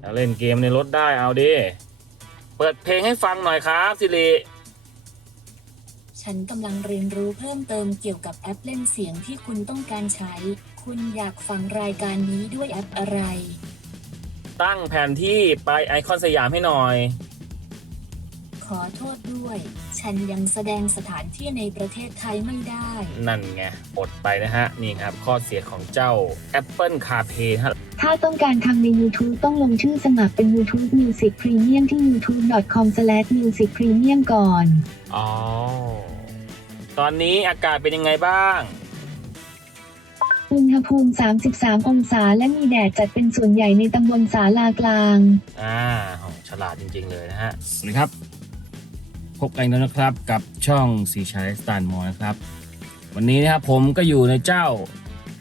เอาเล่นเกมในรถได้เอาดิเปิดเพลงให้ฟังหน่อยครับสิริฉันกำลังเรียนรู้เพิ่มเติมเกี่ยวกับแอปเล่นเสียงที่คุณต้องการใช้ คุณอยากฟังรายการนี้ด้วยแอปอะไร ตั้งแผนที่ไปไอคอนสยามให้หน่อย ขอโทษด้วย ฉันยังแสดงสถานที่ในประเทศไทยไม่ได้ นั่นไงอดไปนะฮะ นี่ครับ ข้อเสียของเจ้า Apple CarPlay ฮะ ถ้าต้องการทำใน YouTube ต้องลงชื่อสมัครเป็น YouTube Music Premium ที่ youtube.com/musicpremium ก่อน อ๋อ ตอนนี้อากาศเป็นยังไงบ้าง อุณหภูมิ 33 องศาและมีแดดจัดเป็นส่วนใหญ่ในตำบลสาลากลาง อ่าโหฉลาดจริงๆเลยนะฮะ สวัสดีครับ พบกันแล้วนะครับกับช่องสีชัยสตาร์มอนะครับ วันนี้นะครับผมก็อยู่ในเจ้า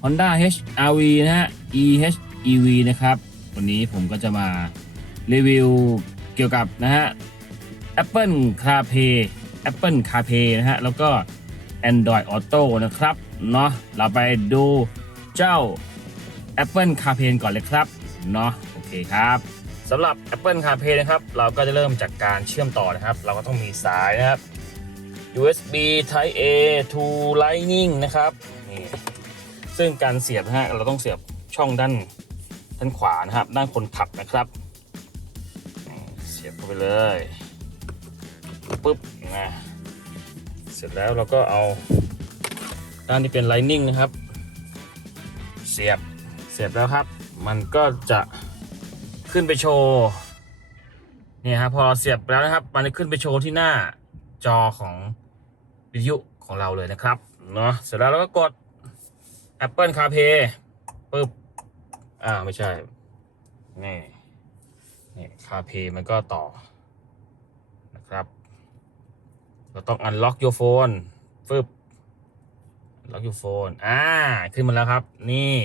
Honda HR-V นะฮะ EHEV นะครับ วันนี้ผมก็จะมารีวิวเกี่ยวกับนะฮะ Apple CarPlay Apple CarPlay นะฮะ แล้วก็ Android Auto นะครับ เนาะเราไปดูเจ้า Apple CarPlay ก่อนเลยครับ เนาะโอเคครับ สำหรับ Apple CarPlay นะครับ เราก็จะเริ่มจากการเชื่อมต่อนะครับ เราก็ต้องมีสายนะครับ USB Type A to Lightning นะครับนี่ซึ่งการเสียบนะฮะเราต้องเสียบช่องด้านด้านขวานะครับ ด้านคนขับนะครับ เสียบเข้าไปเลยปุ๊บนะเสร็จแล้วเราก็เอาด้านที่เป็น Lightning นะครับ เสียบเสียบแล้วครับ มันก็จะ ขึ้นไปโชว์เนี่ยครับพอเราเสียบแล้วนะครับ มันจะขึ้นไปโชว์ที่หน้าจอของวิทยุของเราเลยนะครับเนาะเสร็จแล้วเราก็กด Apple CarPlay ปึ๊บอ่าไม่ใช่ นี่นี่ CarPlay มันก็ต่อนะครับ เราต้อง unlock your phone ปึ๊บล็อกยูโฟนอ่า ขึ้นมาแล้วครับ นี่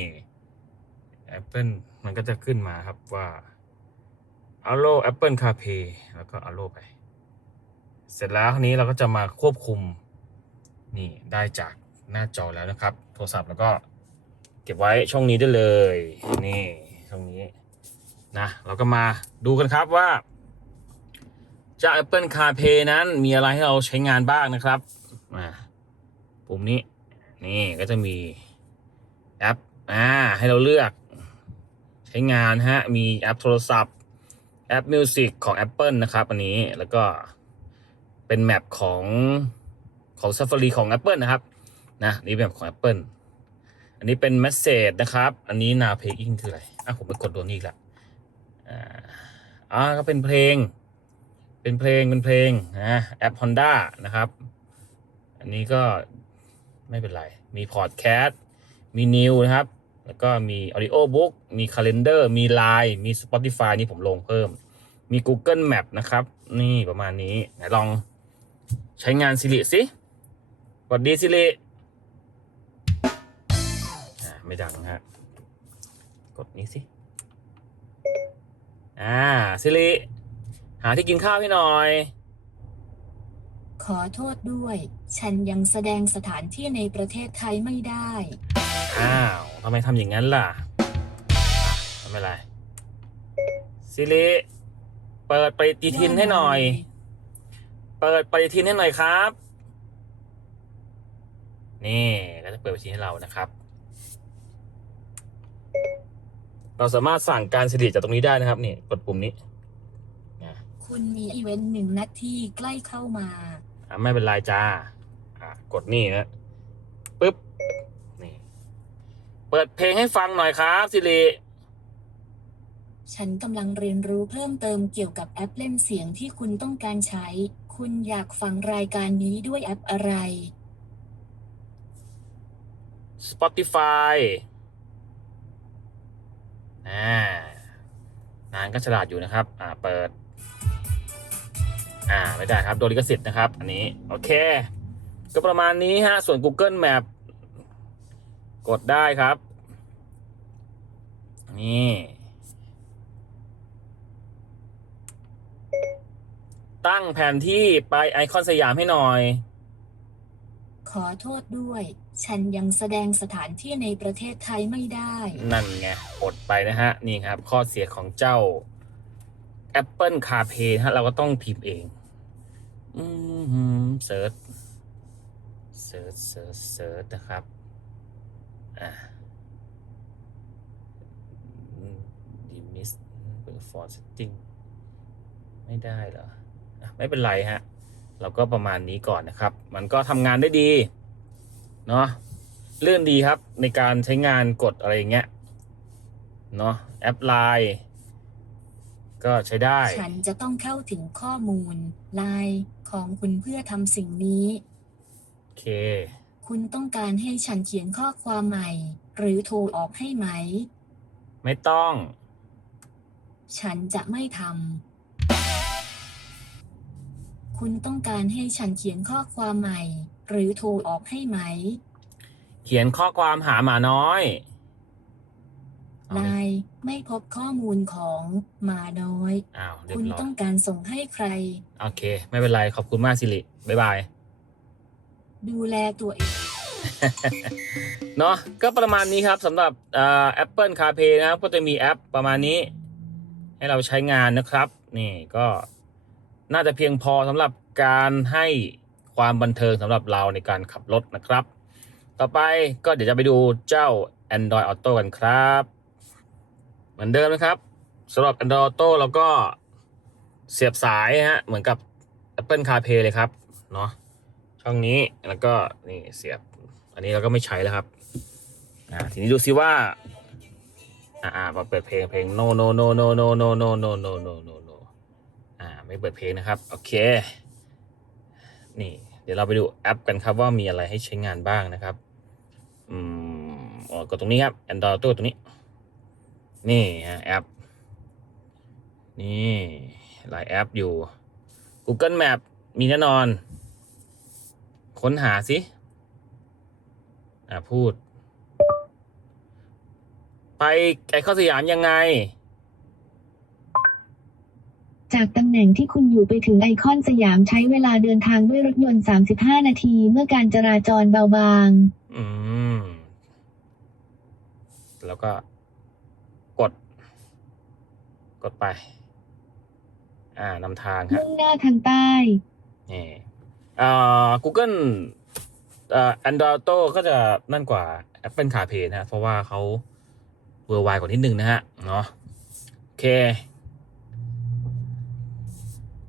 Apple มันก็จะขึ้นมาครับว่า Allo Apple CarPlay แล้วก็ Allo ไป เสร็จแล้วคราวนี้เราก็จะมาควบคุม นี่ได้จากหน้าจอแล้วนะครับ โทรศัพท์แล้วก็เก็บไว้ช่องนี้ได้เลย นี่ช่องนี้นะเราก็มาดูกันครับว่าจ้า Apple CarPlay นั้นมีอะไรให้เราใช้งานบ้างนะครับมาปุ่มนี้ นี่ก็จะมีแอปอ่าให้เราเลือก ใช้งานฮะ มีแอปโทรศัพท์ แอป Music ของ Apple นะครับอันนี้แล้วก็เป็นแมปของของ Safari ของ Apple นะครับนะนี่แมปของ Apple อันนี้เป็น Message นะครับ อันนี้ Now Playing คืออะไรอะผมไปกดโดนนี่อีกละอ่าอ่าก็เป็นเพลง เป็นเพลงเป็นเพลงนะแอป Honda นะครับ อันนี้ก็ไม่เป็นไร มีพอดแคสต์มีนิวนะครับ แล้วก็มี Audio Book มี Calendar มี Line มี Spotify นี่ผมลงเพิ่ม มี Google Map นะครับ นี่ประมาณนี้ไหนลองใช้งาน Siri สิสวัสดี Siri อ่าไม่ดังนะฮะ กดนี้สิ อ่า Siri หาที่กินข้าวให้หน่อย ขอโทษด้วย ฉันยังแสดงสถานที่ในประเทศไทยไม่ได้ อ้าวทำไมทำอย่างนั้นล่ะทำไมไรซิริ เปิดปฏิทินให้หน่อย เปิดปฏิทินให้หน่อยครับ นี่ก็จะเปิดปฏิทินให้เรานะครับ เราสามารถสั่งการสิริจากตรงนี้ได้นะครับ นี่กดปุ่มนี้นะคุณมีอีเวนต์หนึ่งนาทีใกล้เข้ามาอะไม่เป็นไรจ้าอะกดนี่นะปึ๊บนี่ เปิดเพลงให้ฟังหน่อยครับสิริ ฉันกำลังเรียนรู้เพิ่มเติมเกี่ยวกับแอปเล่นเสียงที่คุณต้องการใช้ คุณอยากฟังรายการนี้ด้วยแอปอะไร Spotify อ่านานก็ฉลาดอยู่นะครับ อ่า เปิด อ่า ไม่ได้ครับ โดนลิขสิทธิ์นะครับ อันนี้ โอเค ก็ประมาณนี้ฮะ ส่วน Google Map กดได้ครับ นี่ ตั้งแผนที่ไปไอคอนสยามให้หน่อย ขอโทษด้วย ฉันยังแสดงสถานที่ในประเทศไทยไม่ได้ นั่นไงอดไปนะฮะ นี่ครับ ข้อเสียของเจ้า Apple CarPlay ฮะ เราก็ต้องพิมพ์เอง อืมเซิร์ชเซิร์ชเซิร์ชเซิร์ชนะครับ อ่าดีมิสเปิดฟอร์เซตติ้งไม่ได้เหรออะ ไม่เป็นไรฮะ เราก็ประมาณนี้ก่อนนะครับ มันก็ทำงานได้ดี เนาะเลื่อนดีครับในการใช้งานกดอะไรอย่างเงี้ย เนาะแอปไลน์ก็ใช้ได้ ฉันจะต้องเข้าถึงข้อมูลไลน์ของคุณเพื่อทำสิ่งนี้ โอเค คุณต้องการให้ฉันเขียนข้อความใหม่ หรือโทรออกให้ไหม ไม่ต้อง ฉันจะไม่ทำ คุณต้องการให้ฉันเขียนข้อความใหม่ หรือโทรออกให้ไหม เขียนข้อความหาหมาน้อยเอาไลเลยน์ไม่พบข้อมูลของหมาน้อย อ้าวเรียบคุณร้อยต้องการส่งให้ใคร โอเค ไม่เป็นไร ขอบคุณมากสิริบ๊ายบาย ดูแลตัวเอง เนาะก็ประมาณนี้ครับสำหรับอ่า Apple CarPlay นะครับ ก็จะมีแอปประมาณนี้ ให้เราใช้งานนะครับ นี่ก็ น่าจะเพียงพอสำหรับการให้ความบันเทิงสำหรับเราในการขับรถนะครับ ต่อไปก็เดี๋ยวจะไปดูเจ้า Android Auto กันครับ เหมือนเดิมนะครับสำหรับ Android Auto เราก็เสียบสายฮะ เหมือนกับ Apple CarPlay เลยครับ เนาะช่องนี้แล้วก็นี่เสียบ อันนี้เราก็ไม่ใช้แล้วครับอ่าทีนี้ดูซิว่า อ่าอ่ามาเปิดเพลงเพลง no no no no no no no no no no no ไม่เปิดเพลงนะครับ โอเค นี่ เดี๋ยวเราไปดูแอปกันครับว่ามีอะไรให้ใช้งานบ้างนะครับ อืมอ๋อกดตรงนี้ครับ Android ตัวตรงนี้ นี่ฮะแอป นี่หลายแอปอยู่ Google Map มีแน่นอน ค้นหาสิอะพูด ไปไอคอนสยามยังไง จากตำแหน่งที่คุณอยู่ไปถึงไอคอนสยามใช้เวลาเดินทางด้วยรถยนต์ 35 นาทีเมื่อการจราจรเบาบาง อืม แล้วก็ กด กดไป อ่านำทางฮะมุ่งหน้าทางใต้นี่เอ่อ Google เอ่อ Android Auto ก็จะนั่นกว่า Apple CarPlay นะฮะเพราะว่าเขาเวอร์ไวกว่านิดนึงนะฮะ เนาะโอเค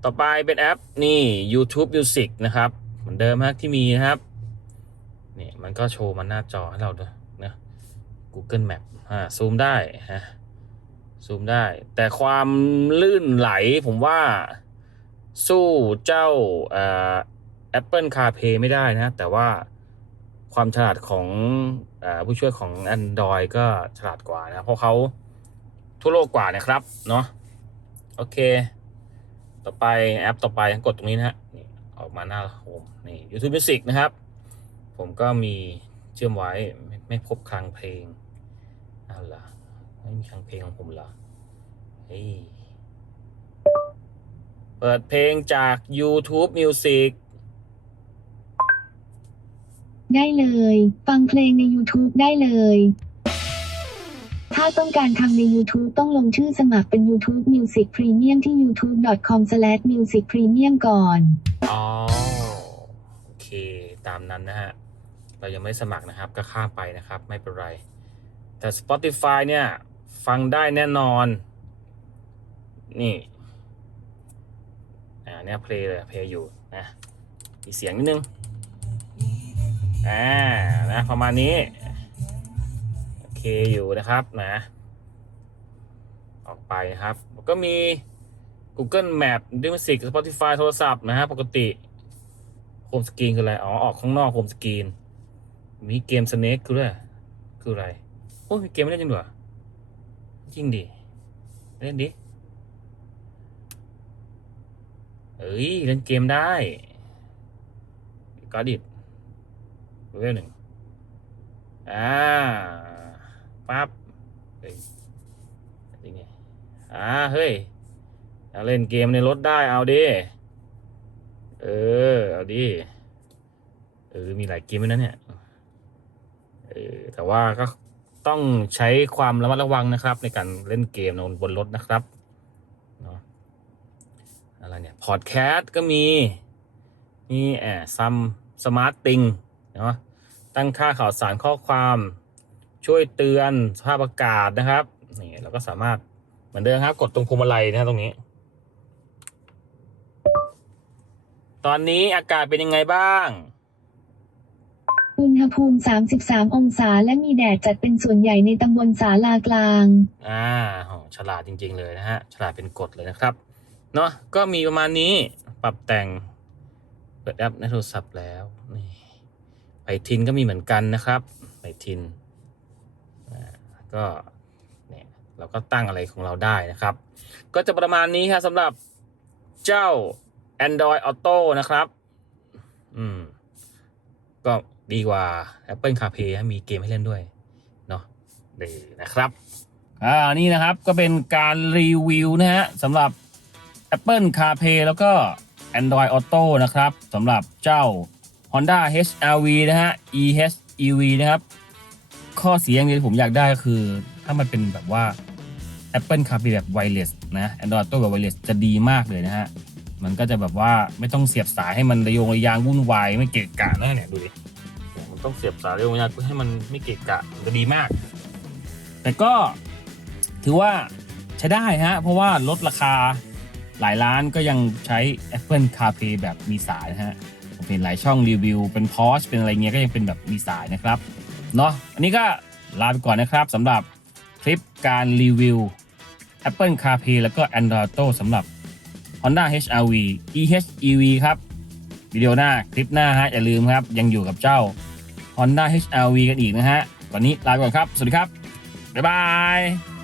ต่อไปเป็นแอปนี่ YouTube Music นะครับ เหมือนเดิมฮะที่มีนะครับนี่มันก็โชว์มันหน้าจอให้เราด้วยนะ Google Map อ่าซูมได้ฮะซูมได้ แต่ความลื่นไหลผมว่าสู้เจ้าเอ่อ Apple CarPlay ไม่ได้นะ แต่ว่าความฉลาดของอผู้ช่วยของ Android ก็ฉลาดกว่านะ เพราะเขาทั่วโลกกว่านะครับ เนาะโอเค ต่อไปแอปต่อไปกดตรงนี้นะฮะนี่ออกมาหน้าโฮมนี่ YouTube Music นะครับ ผมก็มีเชื่อมไว้ไม่ไม่พบคลังเพลงอ้าวเหรอไม่มีคลังเพลงของผมเหรอเฮ้ยเปิดเพลงจาก YouTube Music ได้เลย ฟังเพลงใน YouTube ได้เลย ถ้าต้องการทำใน YouTube ต้องลงชื่อสมัครเป็น YouTube Music Premium ที่ youtube.com/musicpremium ก่อน อ๋อ โอเค ตามนั้นนะฮะ เรายังไม่สมัครนะครับ ก็ข้ามไปนะครับ ไม่เป็นไร แต่ Spotify เนี่ย ฟังได้แน่นอน นี่ อ่า เนี่ยเพลย์เลยเพลย์อยู่นะ มีเสียงนิดนึง อ่า นะ ประมาณนี้ อเคอยู่นะครับนะออกไปครับก็มี Google Map Music Spotify โทรศัพท์นะฮะปกติโฮมสกรีนคืออะไร อ๋อ ออกข้างนอกโฮมสกรีนมีเกม Snake คืออะไรคืออะไร โอ้ยมีเกมไม่เล่นจริงเหรอจริงดิ เล่นดิ เอ้ย เล่นเกมได้ก็ดิดเวลหนึ่งอ่า ปั๊บเฮ้ยยังไงอ่าเฮ้ยอาเล่นเกมในรถได้เอาดิเออเอาดิเออมีหลายเกมนะเนี่ยเออแต่ว่าก็ต้องใช้ความระมัดระวังนะครับ ในการเล่นเกมบนรถนะครับเนาะอะไรเนี่ยพอดแคสต์ก็มีมีแอบซัมสมาร์ตติงเนาะตั้งค่าข่าวสารข้อความ ช่วยเตือนสภาพอากาศนะครับนี่เราก็สามารถเหมือนเดิมครับ กดตรงพวงมาลัยนะฮะตรงนี้ ตอนนี้อากาศเป็นยังไงบ้าง อุณหภูมิ 33 องศาและมีแดดจัดเป็นส่วนใหญ่ในตำบลสาลากลาง อ่าโหฉลาดจริง ๆ เลยนะฮะ ฉลาดเป็นกฎเลยนะครับ เนาะก็มีประมาณนี้ปรับแต่งเปิดแอปในโทรศัพท์แล้วนี่ไปทินก็มีเหมือนกันนะครับ ไปทินอ่า ก็เนี่ยเราก็ตั้งอะไรของเราได้นะครับ ก็จะประมาณนี้ครับสำหรับเจ้า Android Auto นะครับ อืม ก็ดีกว่า Apple CarPlay มีเกมให้เล่นด้วย เนาะดีนะครับ อ่า นี่นะครับก็เป็นการรีวิวนะฮะสำหรับ Apple CarPlay แล้วก็ Android Auto นะครับสำหรับเจ้า Honda HR-V นะฮะ EH-EV นะครับ ข้อเสียอย่างเดียวที่ผมอยากได้ก็คือ ถ้ามันเป็นแบบว่า Apple CarPlay แบบ wireless นะ Android Auto แบบ wireless จะดีมากเลยนะฮะ มันก็จะแบบว่าไม่ต้องเสียบสายให้มันระโยงระยางวุ่นวายไม่เกะกะนะเนี่ยดูดิเนี่ยมันต้องเสียบสายระโยงระยางเพื่อให้มันไม่เกะกะมันจะดีมาก แต่ก็ถือว่าใช้ได้ฮะ เพราะว่าลดราคาหลายล้านก็ยังใช้ Apple CarPlay แบบมีสายนะฮะผมเห็นหลายช่องรีวิว เป็นพอชเป็นอะไรเงี้ยก็ยังเป็นแบบมีสายนะครับ เนาะอันนี้ก็ลาไปก่อนนะครับสำหรับคลิปการรีวิว Apple CarPlay แล้วก็ Android Auto สำหรับ Honda HR-V EH-EV ครับวิดีโอหน้าคลิปหน้าฮะอย่าลืมครับ ยังอยู่กับเจ้า Honda HR-V กันอีกนะฮะวันนี้ลาไปก่อนครับ สวัสดีครับ บ๊ายบาย